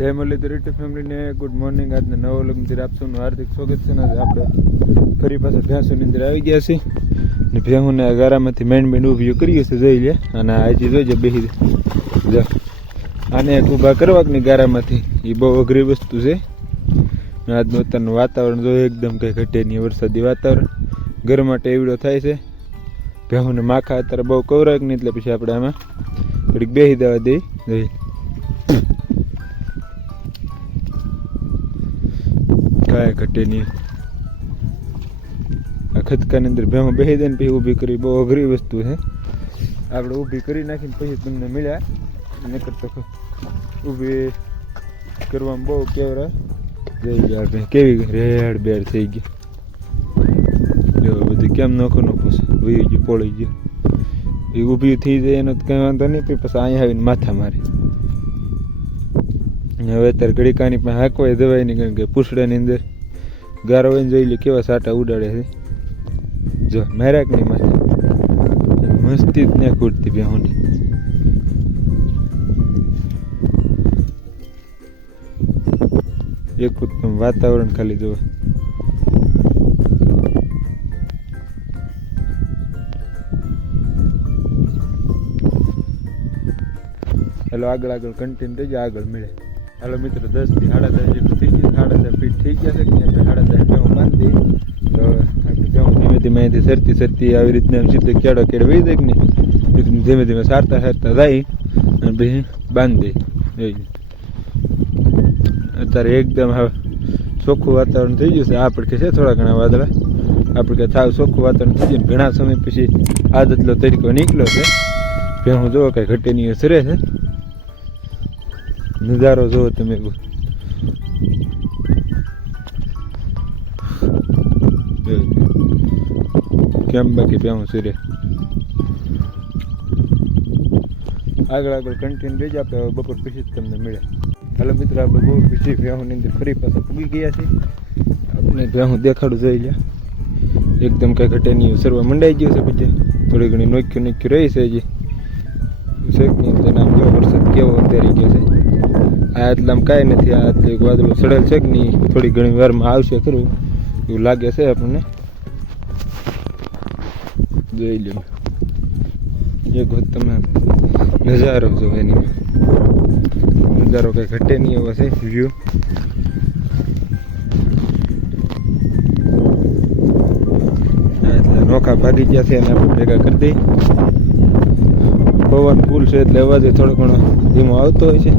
જય મુરલીધર ફેમિલીને good morning. આજના નવો વ્લોગ અંદર આપ સૌનું હાર્દિક સ્વાગત છે. આજે આપણે ફરી પાછા ભેંસોની અંદર આવી ગયા છીએ ને ભેંસોને ગારામાંથી મેંડ ઊભી કર્યું છે, જોઈ લે. અને આજે જોઈજે બેસી જો આને એક ઊભા કરવા કે ગારામાંથી, એ બહુ અઘરી વસ્તુ છે. આજનું અત્યારનું વાતાવરણ જો એકદમ કંઈ ઘટે નહીં, વરસાદી વાતાવરણ, ગરમાટે એવડો થાય છે. ભેંસોને માખા અત્યારે બહુ કવરાય નહીં, એટલે પછી આપણે આમાં થોડીક બેસી દેવા દઈ જોઈ. કાંઈ ઘટે નહીં. આ ખતકાની અંદર ભેંસો બેસી દે ને પછી ઊભી કરી બહુ અઘરી વસ્તુ છે. આપણે ઊભી કરી નાખીને પછી તમને મળ્યા નકર તો ઊભી કરવામાં બહુ કેવરા જઈ ગયા. આપણે કેવી રેડ બેડ થઈ ગઈ જો, બધી કેમ નોખો નોખો છે, વહી ગયું પોળી ગયું. એ ઊભી થઈ જાય એનો કંઈ વાંધો નહીં, પછી અહીંયા આવીને માથા મારે. હવે અત્યારે ઘડીકાની પણ હાંકવાય દવાઈ નહીં, કારણ કે પૂછડાની અંદર ગારો હોય ને જોઈ લે કેવા સાટા ઉડાડે છે. જો મેરાક નહીં માથે, મસ્તી જ ત્યાં ખૂટતી ભેહોની. એક ઉત્તમ વાતાવરણ ખાલી જોવા. હાલો આગળ આગળ કન્ટિન્યુ થઈ જાય, આગળ મળે. હાલો મિત્રો, 10 થી 10:30 જેટલું થઈ ગયું, 10:30 ફીટ થઈ ગયા છે. કે આપણે 10:30 ભેહું બાંધી દઈએ તો આપણે ભેહું ધીમે ધીમે અહીંથી સરતી આવી રીતના સીધે કેળો વહી જાય કે નહીં, ધીમે ધીમે સારતા જાય અને પછી બાંધી દઈએ. અત્યારે એકદમ હવે ચોખ્ખું વાતાવરણ થઈ ગયું છે. આ પડકે છે થોડા ઘણા વાદળા, આપણે કે થાવ ચોખ્ખું વાતાવરણ થઈ ગયું. ઘણા સમય પછી આદતલો તરીકો નીકળ્યો છે. ભેહું જોવો કાંઈ ઘટે નહીં સરે છે. નજારો જોવો તમે, કેમ બાકી ભેહું સરે. આગળ આગળ કન્ટિન્યુ રહેજો, આપણે બપોર પછી જ તમને મળે. હાલો મિત્રો, આપણે બહુ પછી ભેહુંની અંદર ફરી પાછા પૂગી ગયા છે. આપણે ભેહું દેખાડું જોઈ લે, એકદમ કાંઈ ઘટે નહીં, સરવા મંડાઈ ગયું છે. પછી થોડી ઘણી નોખ્યું રહી છે હજી શેકની અંદર. આમ જો વરસાદ કેવો અંધારી ગયો છે. આ એટલામાં કાંઈ નથી, આ એટલે વાદળું સડેલ છે કે નહીં, થોડી ઘણી વારમાં આવશે ખરું એવું લાગે છે આપણને. જોઈ લો એક વખત તમે નજારો જો, એની નજારો કંઈ ઘટે નહીં એવો છે વ્યૂ. એટલે નોખા ભાગી ગયા છે અને આપણે ભેગા કરી દઈએ. પવન પુલ છે એટલે અવાજ થોડો ઘણો ધીમો આવતો હોય છે.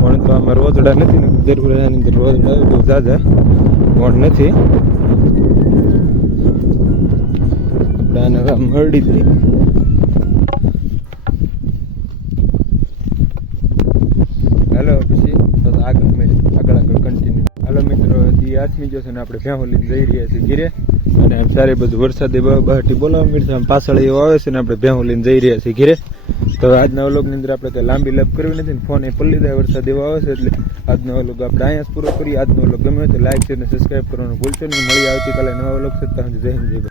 પણ તો આમાં રોજડા નથી ને, દરવાજાની અંદર રોજડા બહુ ઝાઝા પણ નથી. આપણે આને મરડી દઈ. હાલો પછી આગળ મળી, આગળ કન્ટિન્યુ. હાલો મિત્રો, દી આથમી જશે ને આપણે ભેહું લઈને જઈ રહ્યા છીએ ઘીરે. અને આમ સારી બધું વરસાદી બહાટી બોલાવવા મળશે, આમ પાછળ એવો આવે છે ને આપણે ભેહું લઈને જઈ રહ્યા છીએ ઘીરે. તો આજના વ્લોગની અંદર આપણે કંઈ લાંબી લાભ કરવી નથી ને, ફોન એ પલ્લી જાય, વરસાદ એવો આવે છે. એટલે આજનો વ્લોગ આપણે અહીંયા જ પૂરો કરીએ. આજનો વ્લોગ ગમે તો લાઈક છે અને સબસ્ક્રાઈબ કરવાનું ભૂલશો નહીં. મળી આવતીકાલે નવા વ્લોગ. સત્તા જય હિન્દ, જય ભારત.